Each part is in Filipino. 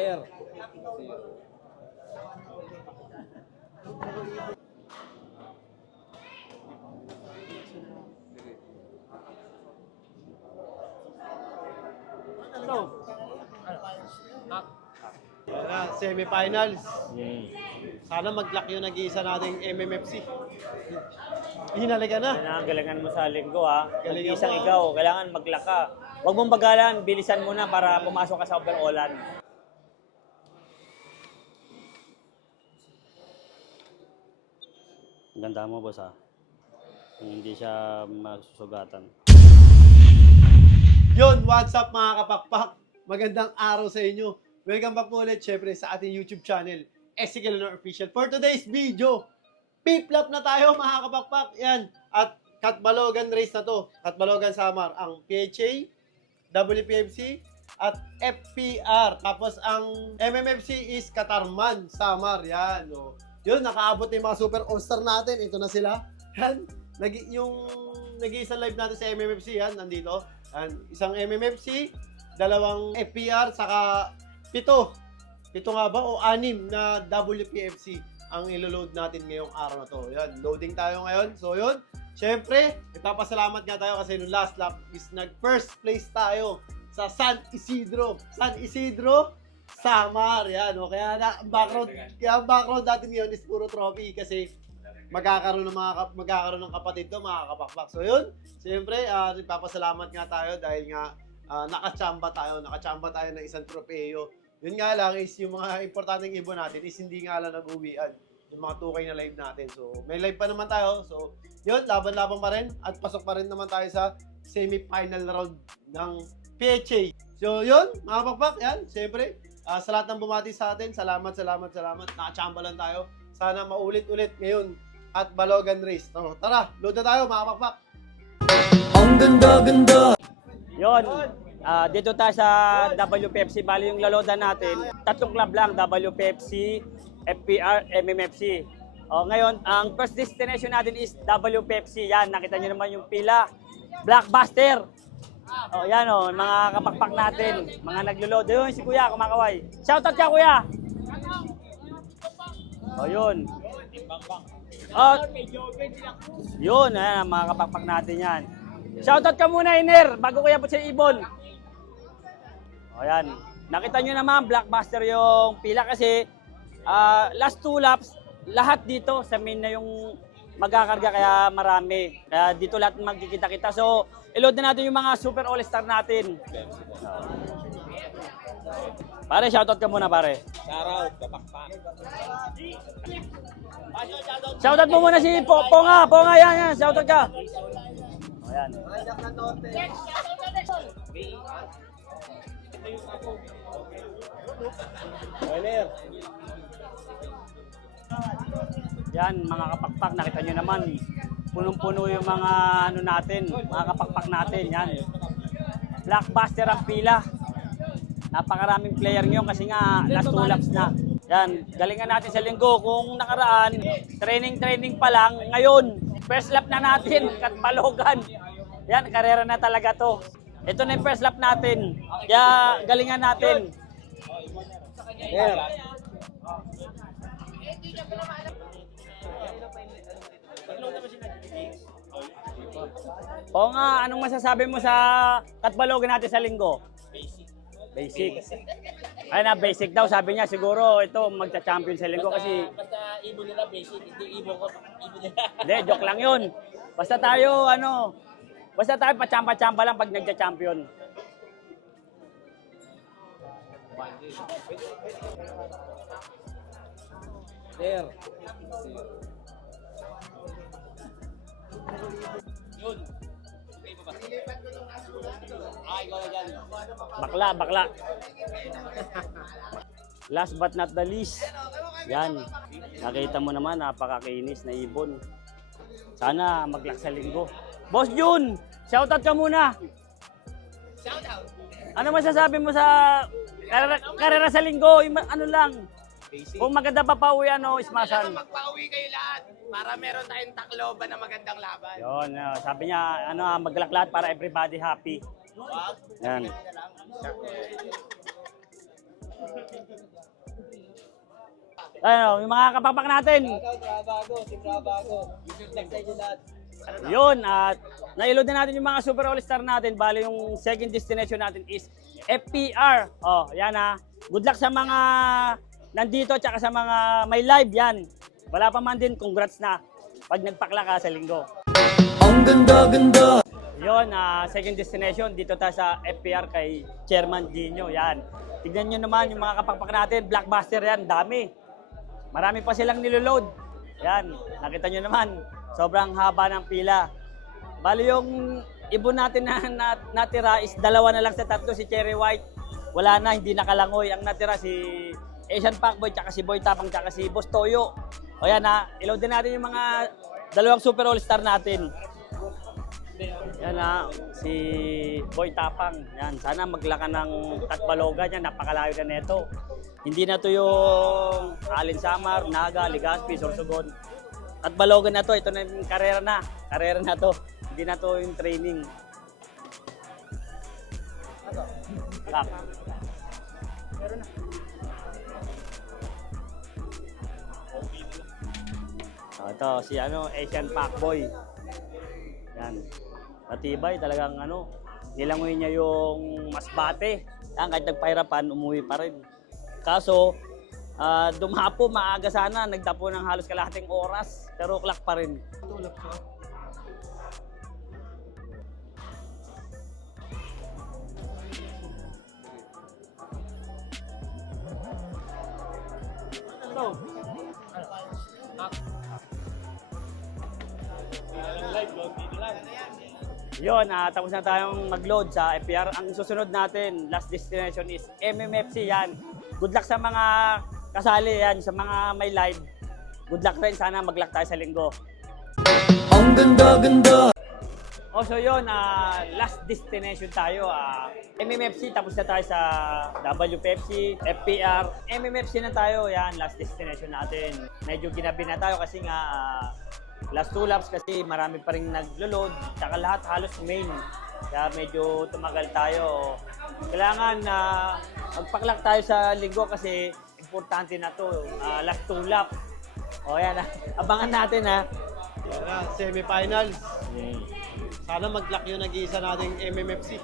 Sir. Semifinals. Sana mag-lock yung nag-iisa nating MMFC. Hinali ka na. Galingan mo sa linggo ha. Galingan Isang mo, ha? ikaw, kailangan maglak ka. Huwag mong bagalan, bilisan mo na para pumasok ka sa overallan. Ganda mo, boss ha. Hindi siya masusugatan. Yun, what's up mga kapakpak? Magandang araw sa inyo. Welcome back po ulit, syempre, sa ating YouTube channel, Ezekiel Honor Official. For today's video, piplap na tayo mga kapakpak. Yan, at Catbalogan race na to. Catbalogan Samar, ang PHA, WPFC, at FPR. Tapos ang MMFC is Katarman Samar. Yan, no. Yun, nakaabot na yung mga super all-star natin. Ito na sila. Yan, yung nag-iisang live natin sa MMFC, yan, nandito. Yan, isang MMFC, dalawang FPR, saka pito nga ba o 6 na WPFC ang ilo-load natin ngayong araw na to. Yan, loading tayo ngayon. So yun, syempre, ipapasalamat nga tayo kasi nung last lap is nag-first place tayo sa San Isidro. San Isidro, Samar. Yan, o. Kaya ang background natin ngayon is puro trophy kasi magkakaroon ng kapatid to, mga kapakpak. So yun, siyempre, ipapasalamat nga tayo dahil nga nakachamba tayo ng isang tropeo. Yun nga lang is yung mga importanteng ibon natin is hindi nga lang nag-uwian. Yung mga 2K na live natin. So may live pa naman tayo. So yun, laban-laban pa rin at pasok pa rin naman tayo sa semi-final round ng PHA. So yun, mga pakpak, yan, siyempre, sa lahat ng bumati sa atin, salamat. Nakachamba lang tayo. Sana maulit-ulit ngayon at Balogan race. So, tara, load na tayo mga pakpak. Ang ganda-ganda. Yon. Dito tayo sa WPFC. Bali yung lalodan natin. 3 club lang. WPFC, FPR, MMFC. Ngayon, ang first destination natin is WPFC. Yan, nakita nyo naman yung pila. Blockbuster. Yan mga kapakpak natin. Mga naglo-load. Yun, si Kuya, kumakaway. Shoutout ka, Kuya. Yun. Yun, mga kapakpak natin yan. Shoutout ka muna, Iner, bago kuya po sa Ibon. Yan. Nakita nyo naman, blockbuster yung pila kasi last 2 laps, lahat dito sa main na yung magkakarga kaya marami. Kaya dito lahat magkikita-kita. So, i-load na natin yung mga super all-star natin. Pare, shoutout ka muna, pare. Shoutout, kapakpak. Shoutout mo muna si Ponga. Ponga, yan. Shoutout ka. Ayan. Yan, mga kapakpak, nakita nyo naman. Punong-puno yung mga natin, mga kapakpak natin. Yan. Blockbuster ang pila. Napakaraming player ngayon kasi nga last 2 laps na. Yan, galingan natin sa linggo. Kung nakaraan, training pa lang. Ngayon, first lap na natin, Catbalogan. Yan, karera na talaga to. Ito na yung first lap natin. Kaya galingan natin. O nga, anong masasabi mo sa Catbalogan natin sa linggo? Basic. Ay na, basic daw. Sabi niya, siguro ito magcha-champion sa linggo kasi... Basta ibon nila basic, hindi ibon ko, ibon nila. Hindi, joke lang yun. Basta tayo, basta tayo pachamba-chamba lang pag nagcha-champion. Sir. Yun. Bakla. Last but not the least. Yan. Nakita mo naman, napakakinis na ibon. Sana mag-lock sa linggo. Boss Jun, shoutout ka muna. Shoutout. Ano masasabi mo sa karera sa linggo? Ano lang? Kung maganda pa pauwi, ismasan. Magpauwi kayo lahat para meron tayong Tacloban na magandang laban. Yun, sabi niya, mag-lock lahat para everybody happy. Yan. Ano, yung mga kapakpak natin. Bravago, si Bravago. Like sa inyo lahat. Yun, at nailod na natin yung mga Super All-Star natin. Bali, yung second destination natin is FPR. Oh, yan ha. Good luck sa mga nandito at sa mga may live yan. Wala pa man din, congrats na pag nagpakla ka sa linggo. Ang ganda-ganda! Yun, second destination. Dito tayo sa FPR kay Chairman Dino. Yan. Tignan nyo naman yung mga kapakpak natin. Blockbuster yan, dami. Marami pa silang niloload. Yan, nakita nyo naman. Sobrang haba ng pila. Bali yung ibon natin na natira is dalawa na lang sa tatlo, si Cherry White. Wala na, hindi nakalangoy. Ang natira si Asian Pacboy, tsaka si Boy Tapang, tsaka si Boss Toyo. O yan ha, iload din natin yung mga dalawang Super All-Star natin. Yan ha, si Boy Tapang. Yan, sana maglaka ng Tatbalogan yan, napakalayo na neto. Hindi na to yung Alin Samar, Naga, Legazpi, Sorsogon. Tatbalogan na to, ito na yung karera na. Karera na to. Hindi na to yung training. Kak. Meron na. Ito, si Asian Pacboy. Yan. Matibay, talagang nilangoy niya yung masbate. Yan, kahit nagpahirapan, umuwi pa rin. Kaso, dumapo, maaga sana, nagtapo ng halos kalahating oras, pero clock pa rin. Tulap ka. Yun, tapos na tayong mag-load sa FPR. Ang susunod natin, last destination is MMFC yan. Good luck sa mga kasali yan, sa mga may live. Good luck rin, sana mag-luck tayo sa linggo. Ang ganda-ganda! So yun, last destination tayo. MMFC, tapos na tayo sa WPFC, FPR. MMFC na tayo, yan, last destination natin. Medyo ginabi na tayo kasi nga last 2 laps kasi marami pa rin naglo-load. Tsaka lahat halos main. Kaya medyo tumagal tayo. Kailangan magpaklak tayo sa linggo kasi importante na to. Last 2 laps. O yan, abangan natin ha. Yan na, semifinals. Sana mag-lock yung nag-iisa nating MMFC.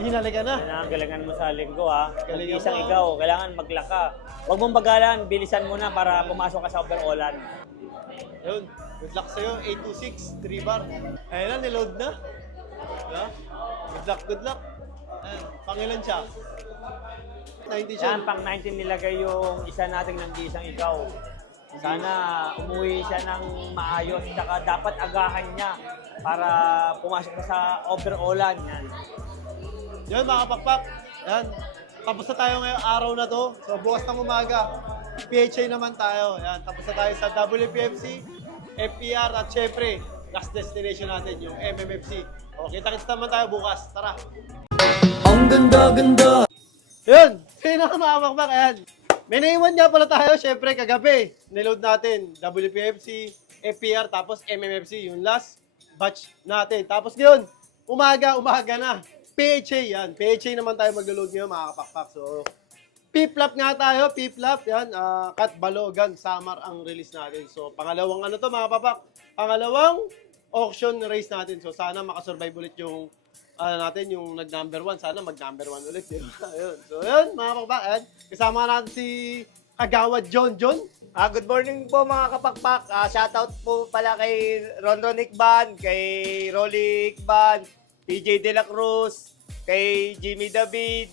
Hinali ka na. Yan, galingan mo sa linggo ha. Galingan Isang mo, ikaw, kailangan maglak ka. Huwag mong bagalan, bilisan mo na para pumasok ka sa overallan. Yun. Good luck sa'yo. 826, 3 bar. Ayun na, niload na. Yeah. Good luck, good luck. Ayan. Pangilan siya? 90 siya. Yan, pang 19 nilagay yung isa nating nag-iisang ikaw. Sana umuwi siya ng maayos. Tsaka dapat agahan niya para pumasok na sa overallan. Yan. Yun, mga kapakpak. Yan. Tapos na tayo ngayong araw na to. So, bukas ng umaga. PHA naman tayo. Yan. Tapos na tayo sa WPFC, FPR, at syempre, last destination natin, yung MMFC. O, kita-kits naman tayo bukas. Tara. Ang ganda-ganda! Yun! Sino ka mga kapakpak? Ayan. May naiwan nga pala tayo, syempre, kagabi. Niload natin, WPFC, FPR, tapos MMFC, yung last batch natin. Tapos ngayon, umaga na. PHA yan. PHA naman tayo mag-load ngayon, mga kapakpak. So, Piplap nga tayo, piplap. Yan, Tatbalogan, Samar ang release natin. So, pangalawang to, mga papak? Pangalawang auction race natin. So, sana makasurvive ulit yung natin, yung nag-number 1. Sana mag-number 1 ulit. Ayun. So, yun, mga papak. Ayan. Kasama natin si Kagawad John. Good morning po mga kapakpak. Shoutout po pala kay Ronron Ikban, kay Rolly Ikban, PJ De La Cruz, kay Jimmy David,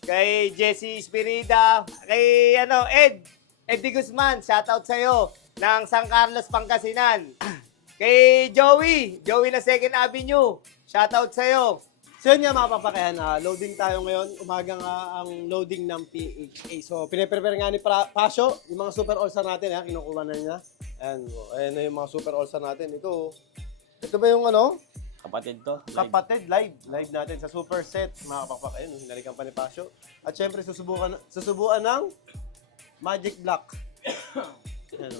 kay Jesse Espirida, kay Eddie Guzman, shoutout sa'yo, ng San Carlos, Pangasinan. Kay Joey na 2nd Avenue, shoutout sa'yo. So yun nga mga papakayan, loading tayo ngayon. Umaga nga ang loading ng PHA. So pinaprepare nga ni Pasio, yung mga super all-star natin, kinukuha na niya. Ayan na yung mga super all-star natin. Ito ba yung Kapatid to. kapatid, live natin sa super set, mga kapakpak. Ayun, hinalikan pa ni Pasio. At syempre susubukan ng Magic Black.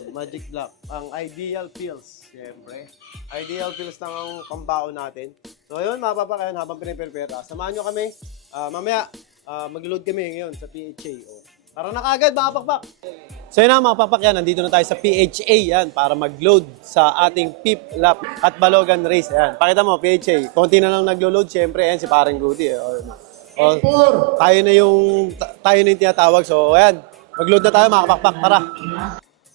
Magic Black, ang Ideal Pills. Siyempre, Ideal Pills lang ang pambao natin. So ayun, mga papakayan, habang pinaprepare, samahan nyo kami. Mamaya, mag-load kami ngayon sa PHA. Tara na kagad mga pakpak. So yun na mga pakpak yan, nandito na tayo sa PHA yan para mag-load sa ating Pip Lap at Balogan Race. Ayan, pakita mo PHA, konti na lang naglo-load, syempre ayan si paring Rudy. Tayo na yung tinatawag. So ayan, mag-load na tayo mga pakpak, tara.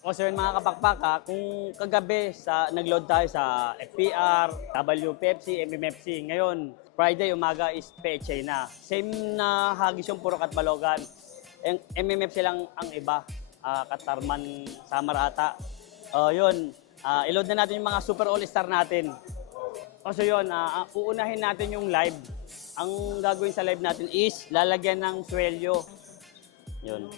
O so yun mga kapakpak, kung kagabi nag-load tayo sa FPR, WPFC, MMFC, ngayon Friday umaga is PHA na. Same na hagis yung Purok at Balogan. MMFC lang ang iba. Katarman, Samar ata. Yun, i-load na natin yung mga Super All-Star natin. So yun, uunahin natin yung live. Ang gagawin sa live natin is lalagyan ng swelyo. Yun.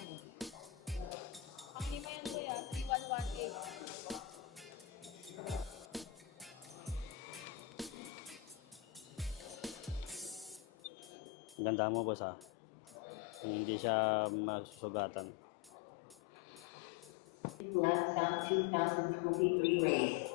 Panglima yan kuya, 3118. Ganda mo boss Hindi siya masusugatan. Bloodstock 2023 race.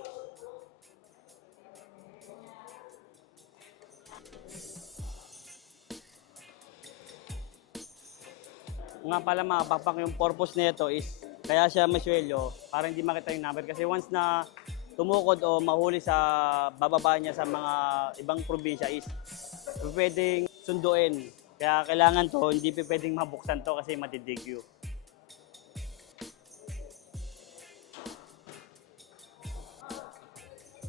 Nga pala mga pakpak, yung purpose nito is kaya siya may swelyo para hindi makita yung number. Kasi once na tumukod o mahuli sa bababa niya sa mga ibang probinsya is pwedeng sunduin. Kaya kailangan to, hindi pwedeng mabuksan to kasi matidigyo.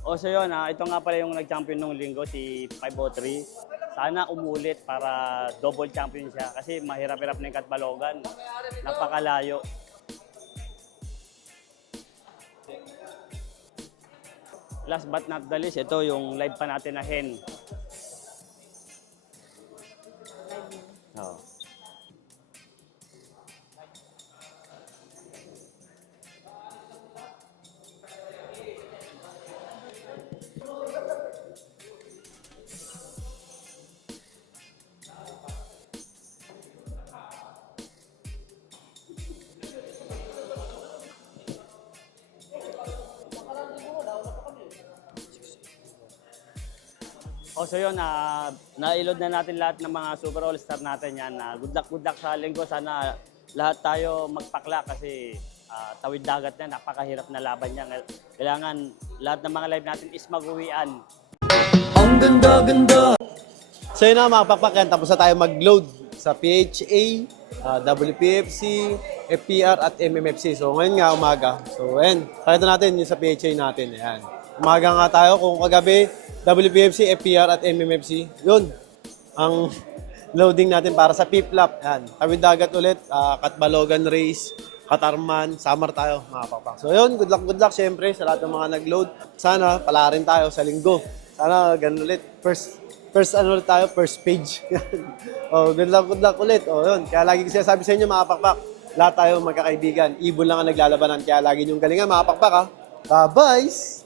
O so yun, ito nga pala yung nag-champion nung linggo, si 503. Sana umulit para double champion siya kasi mahirap-hirap na yung Katbalogan. Napakalayo. Last but not the least, ito yung live pa natin na hen. Oh. So yun, na-load na natin lahat ng mga Super All-Star natin yan. Good luck sa linggo. Sana lahat tayo magpakla kasi tawid dagat na, napakahirap na laban niya. Kailangan lahat ng mga live natin is mag-uwian. Ang ganda-ganda! So yun na mga pakpak yan, tapos na tayo mag-load sa PHA, WPFC, FPR at MMFC. So ngayon nga umaga. So ayan, pakita natin yung sa PHA natin. Ayan. Umaga nga tayo kung kagabi, WPFC, FPR at MMFC. Yun, ang loading natin para sa Pip Lap. Yan, tawid dagat ulit, Katbalogan Race, Katarman, Samar tayo mga pakpak. So yun, good luck syempre sa lahat ng mga nag-load. Sana pala rin tayo sa linggo. Sana ganun ulit. First page. Good luck ulit. Yun, kaya lagi ko sinasabi sa inyo mga pakpak, lahat tayo magkakaibigan. Ibon lang ang naglalabanan, kaya lagi niyong galingan mga pakpak. Bye-bye!